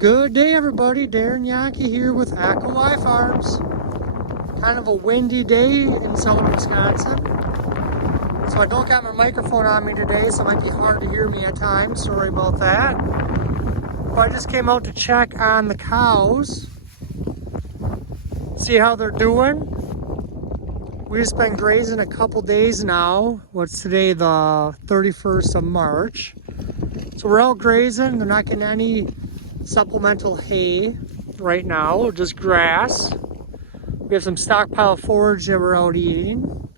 Good day, everybody. Darren Yankee here with Aqua Farms. Kind of a windy day in southern Wisconsin. So I don't got my microphone on me today, so it might be hard to hear me at times. Sorry about that. But I just came out to check on the cows, see how they're doing. We've just been grazing a couple days now. What's today, the 31st of March. So we're out grazing. They're not getting any supplemental hay right now, just grass. We have some stockpile forage that we're out eating.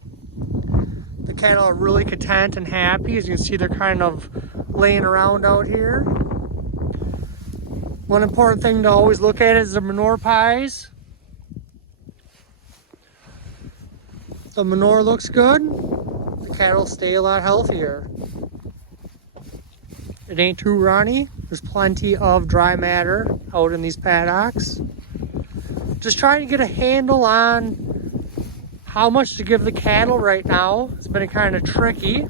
The cattle are really content and happy. As you can see, they're kind of laying around out here. One important thing to always look at is the manure pies. The manure looks good. The cattle stay a lot healthier. It ain't too runny. There's plenty of dry matter out in these paddocks. Just trying to get a handle on how much to give the cattle right now. It's been kind of tricky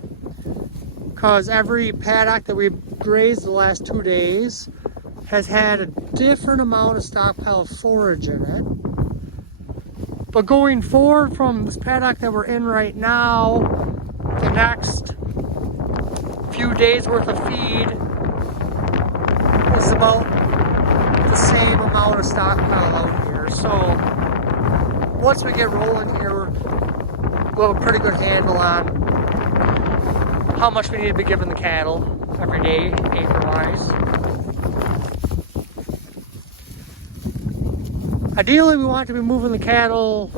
because every paddock that we've grazed the last 2 days has had a different amount of stockpile forage in it. But going forward from this paddock that we're in right now, the next few days worth of feed is about the same amount of stockpile out here. So once we get rolling here, we'll have a pretty good handle on how much we need to be giving the cattle every day, acre-wise. Ideally, we want to be moving the cattle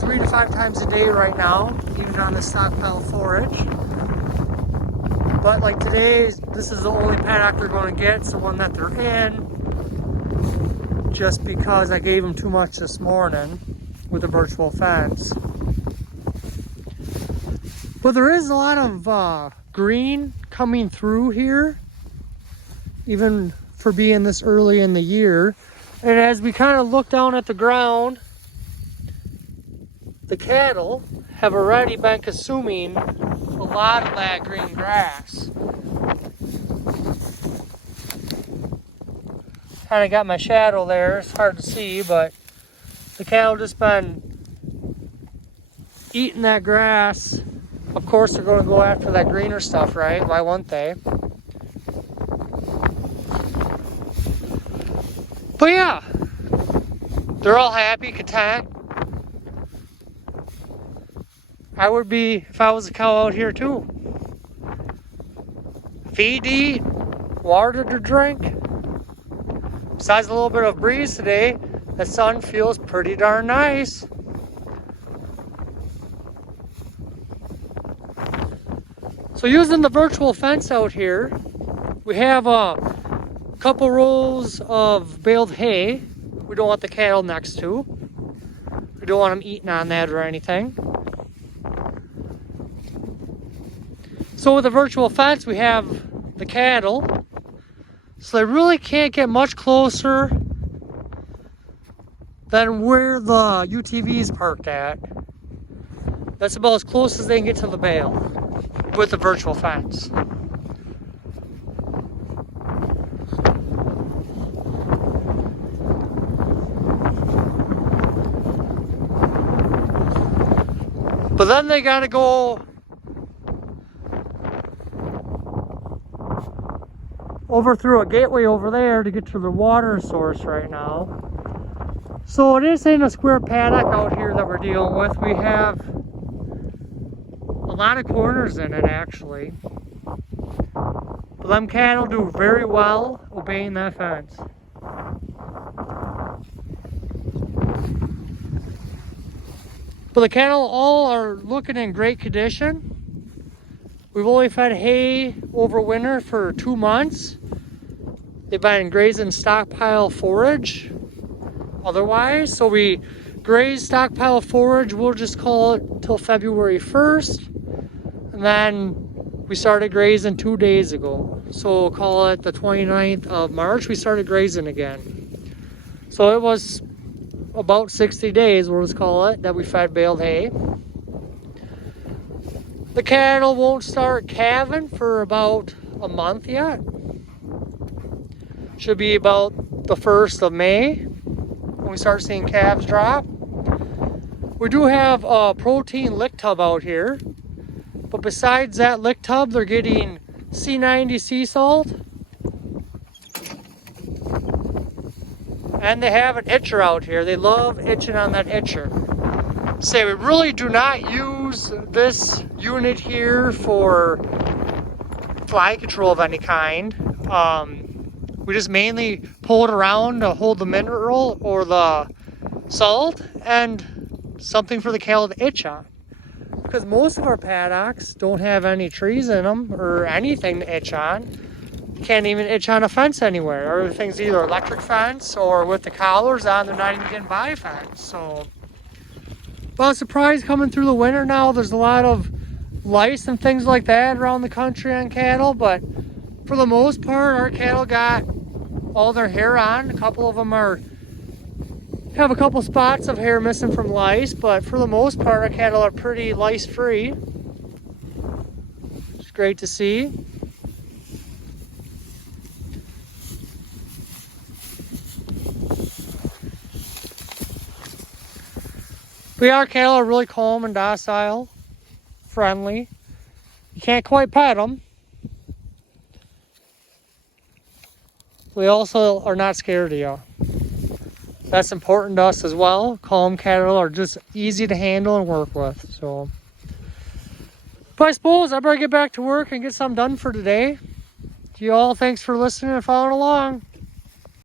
3 to 5 times a day right now, even on the stockpile forage. But like today, this is the only paddock they're going to get. It's the one that they're in. Just because I gave them too much this morning with the virtual fence. But there is a lot of green coming through here, even for being this early in the year. And as we kind of look down at the ground, the cattle have already been consuming a lot of that green grass. Kind of got my shadow there, it's hard to see, but the cattle just been eating that grass. Of course they're going to go after that greener stuff, right? Why wouldn't they? But yeah, they're all happy, content. I would be if I was a cow out here too. Feed to eat, water to drink. Besides a little bit of breeze today, the sun feels pretty darn nice. So using the virtual fence out here, we have a couple rows of baled hay. We don't want the cattle next to. We don't want them eating on that or anything. So with the virtual fence, we have the cattle. So they really can't get much closer than where the UTV is parked at. That's about as close as they can get to the bale with the virtual fence. But then they gotta go over through a gateway over there to get to the water source right now. So it is in a square paddock out here that we're dealing with. We have a lot of corners in it actually. But them cattle do very well obeying that fence. But the cattle all are looking in great condition. We've only fed hay over winter for 2 months. They've been grazing stockpile forage otherwise. So we graze stockpile forage, we'll just call it till February 1st. And then we started grazing 2 days ago. So we'll call it the 29th of March, we started grazing again. So it was about 60 days, we'll just call it, that we fed baled hay. The cattle won't start calving for about a month yet. Should be about the 1st of May when we start seeing calves drop. We do have a protein lick tub out here, but besides that lick tub, they're getting C90 sea salt, and they have an itcher out here. They love itching on that itcher. Say, we really do not use this unit here for fly control of any kind. We just mainly pull it around to hold the mineral or the salt and something for the cattle to itch on. Because most of our paddocks don't have any trees in them or anything to itch on. You can't even itch on a fence anywhere. Everything's either electric fence or with the collars on, they're not even getting by a fence. So, well, surprise coming through the winter now. There's a lot of lice and things like that around the country on cattle, but for the most part, our cattle got all their hair on. A couple of them have a couple spots of hair missing from lice, but for the most part, our cattle are pretty lice-free. It's great to see. But our cattle are really calm and docile, friendly. You can't quite pet them. We also are not scared of you. That's important to us as well. Calm cattle are just easy to handle and work with. So, but I suppose I better get back to work and get something done for today. To you all, thanks for listening and following along.